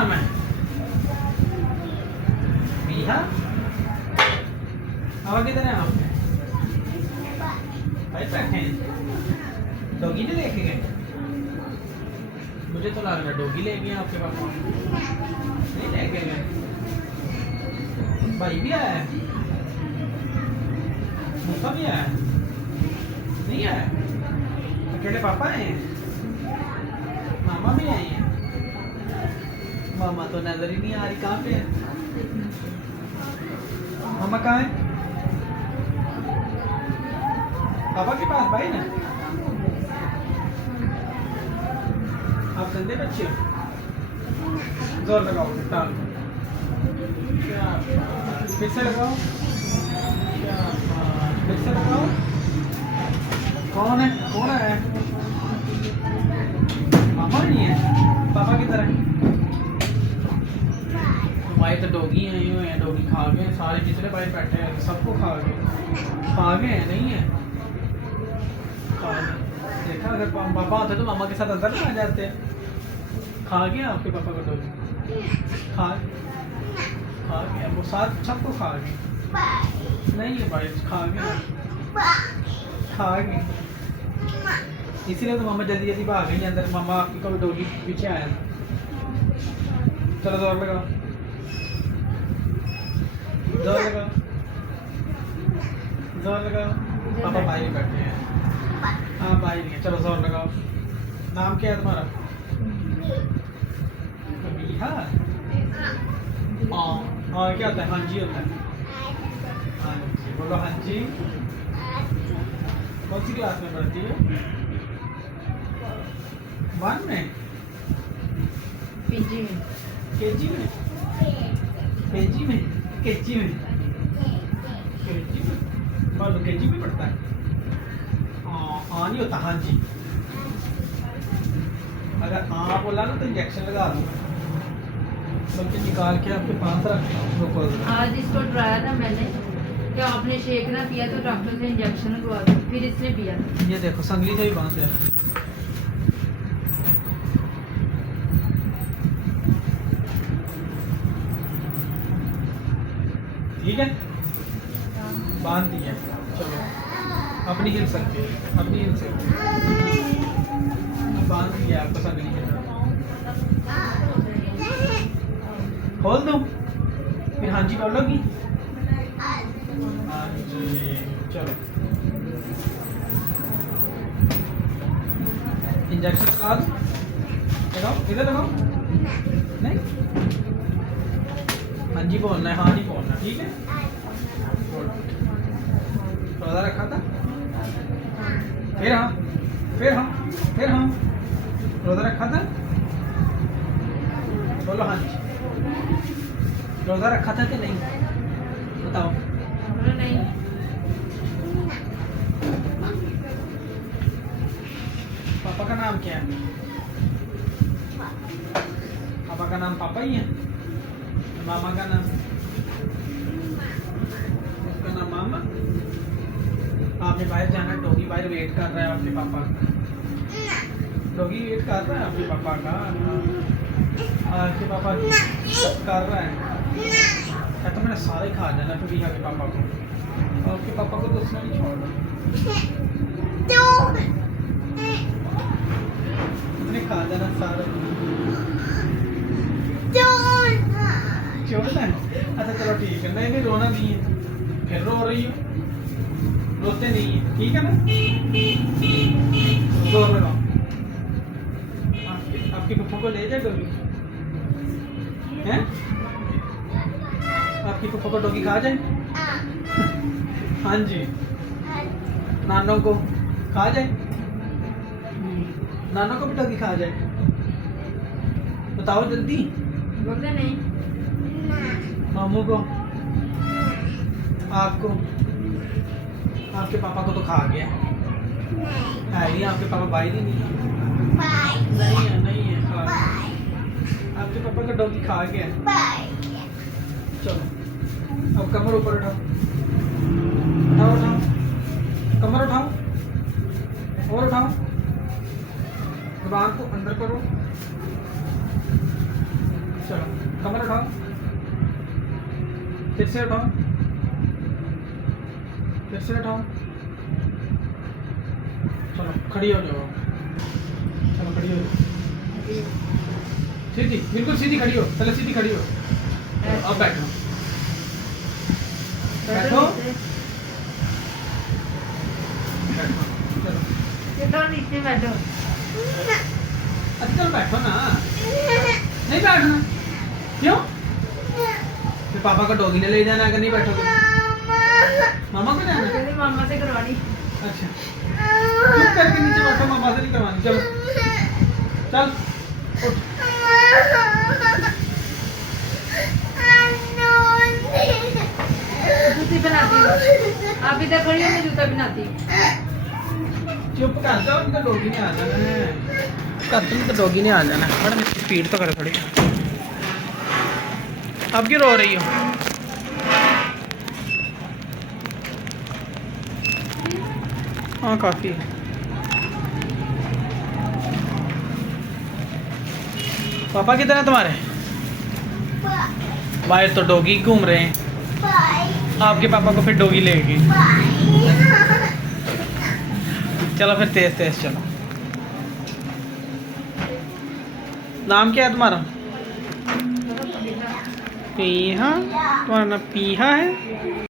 नाम है? बीहा। और किधर है आप? भाई बैठे हैं। डॉगी ने लेके गए? मुझे तो लग रहा डॉगी ले गए आपके पापा। नहीं लेके गए। भाई भी आया है? मूसा भी आया है? नहीं आया? अकेले पापा आए हैं? मामा भी आई हैं? मामा तो नजर ही नहीं आ रही, कहाँ पे है? मामा कहाँ है? पापा के पास भाई ना? आप गंदे बच्चे हो। जोर लगाओ टांग। क्या बात। फिर से लगाओ। क्या बात। फिर से लगाओ। कौन है? कौन है? मामा नहीं है? पापा किधर है? भाई तो डॉगी आए हुए हैं, डॉगी खा गए सारे जितने भाई बैठे हैं सबको खा गए हैं। नहीं है? खा गए। देखा अगर पापा होते तो मामा के साथ अंदर ना आ जाते हैं। खा गया आपके पापा को डॉगी? खा गया वो साथ सबको खा गए। नहीं है भाई, खा गए। इसीलिए तो मामा जल्दी जल्दी भाग गई अंदर। मामा आपकी कभी डॉगी पीछे आया था। चलो जोर लगाओ। जोर लगाओ। जोर लगाओ। पापा भाई भी बैठे हैं। हाँ भाई नहीं है। चलो जोर लगाओ। नाम क्या है तुम्हारा? बीहा। और क्या होता है? हाँ जी होता है। हाँ जी बोलो। हाँ जी। कौन सी क्लास में पढ़ती हो? 1 में? केजी में। केजी में? केजी में? केजी में? केजी में? तो केजी में पढ़ता है? हाँ नहीं होता हाँ जी। अगर हाँ बोला ना तो इंजेक्शन लगा दूंगा, बल्कि निकाल के आपके पास रख। आज इसको डराया था मैंने कि आपने शेक ना पिया तो डॉक्टर ने इंजेक्शन लगवा दिया, फिर इसने पिया। ये देखो संगली से भी बांध है। ठीक है बांध दिया। चलो अपनी हिल सकती है, अपनी हिल सकती है। बांध दिया आपको संगली के साथ। खोल दूं? फिर हाँ जी बोलोगी? हाँ जी। चलो इंजेक्शन लगा दूं? लगाओ इधर लगाओ। नहीं हाँ जी बोलना है, हाँ जी बोलना है। ठीक है रोजा रखा था? फिर हाँ रोजा रखा था? बोलो हाँ जी। रोजा रखा था कि नहीं बताओ? नहीं। पापा का नाम क्या है? पापा का नाम पापा ही है? मामा का नाम? उसका नाम मामा? आपने बाहर जाना, डॉगी बाहर वेट कर रहा है आपके पापा का। डॉगी वेट कर रहा है आपके पापा का। आपके पापा कर रहा है। तो मैंने सारे खा जाना फिर भी आपके पापा को। आपके पापा को तो उसने नहीं छोड़ना। मैंने खा जाना सारा। छोड़ना है? अच्छा चलो ठीक है। नहीं रोना नहीं है। फिर रो रही हो? रोते नहीं है ठीक है ना? जोर लगाओ। आपके पप्पू को ले जाए डॉगी हैं? आपकी पप्पू को डॉगी खा जाए? हाँ जी। नानों को खा जाए? नानों को भी डॉगी खा जाए? बताओ जल्दी। बोलते नहीं। मामू को? आपको? आपके पापा को तो खा गया है नहीं? आपके पापा भाई नहीं है? नहीं है खा गया। आपके पापा का डॉगी खा गया। चलो अब कमर ऊपर उठाओ। उठाओ कमर उठाओ और उठाओ। जबान को अंदर करो। चलो कमर उठाओ, फिर से उठाओ, फिर से उठाओ। चलो खड़ी हो जाओ, चलो खड़ी हो जाओ, सीधी बिल्कुल सीधी खड़ी हो, पहले सीधी खड़ी हो। चलो, अब बैठो, बैठो, बैठो, चलो चलो नीचे बैठो। अच्छा चलो बैठो ना, नहीं बैठना क्यों? फिर पापा को डॉगी ने ले जाना अगर नहीं बैठोगे। मामा को जाना? कहते मामा से करवानी। अच्छा चुप करके नीचे बैठो, मामा से नहीं करवानी। चलो चल उठ। जूती पहनाती हूँ, आप इधर खड़ी हो, मैं जूता पहनाती हूँ। चुप कर जाओ, इनका डॉगी ने आ जाना है। कर तुम तो डॉगी ने आ जाना है। बड़ा स्पीड तो करो थोड़ी। अब क्यों रो रही हो? हाँ काफी है। पापा किधर है तुम्हारे? बाहर तो डॉगी घूम रहे हैं। आपके पापा को फिर डॉगी ले गई। चलो फिर तेज तेज चलो। नाम क्या है तुम्हारा? पीहा? तुम्हारा नाम पीहा है?